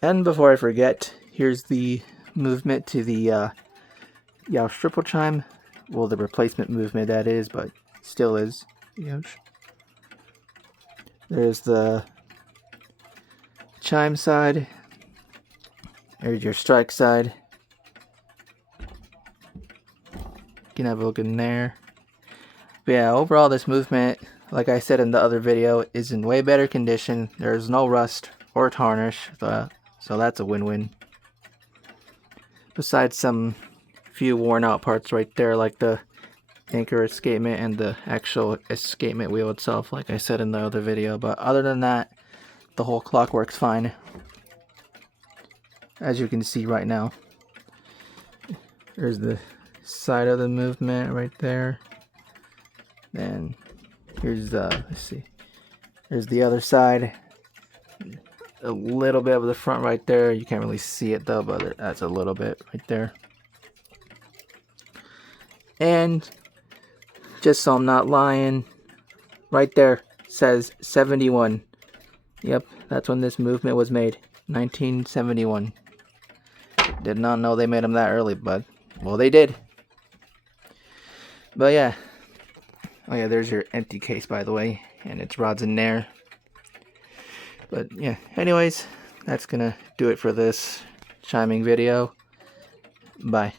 And before I forget, here's the movement to the Jauch triple chime. Well, the replacement movement that is, but still is. Jauch. There's the chime side. There's your strike side. You can have a look in there. But yeah, overall this movement, like I said in the other video, is in way better condition. There's no rust or tarnish, so that's a win-win. Besides some few worn out parts right there, like the anchor escapement and the actual escapement wheel itself, like I said in the other video. But other than that, the whole clock works fine, as you can see right now. There's the side of the movement right there. Then here's let's see, there's the other side. A little bit of the front right there. You can't really see it though, but that's a little bit right there. And just so I'm not lying, right there says 71. Yep, that's when this movement was made. 1971. Did not know they made them that early, but well, they did. But yeah. Oh yeah, there's your empty case, by the way, and its rods in there. But yeah, anyways, that's gonna do it for this chiming video. Bye.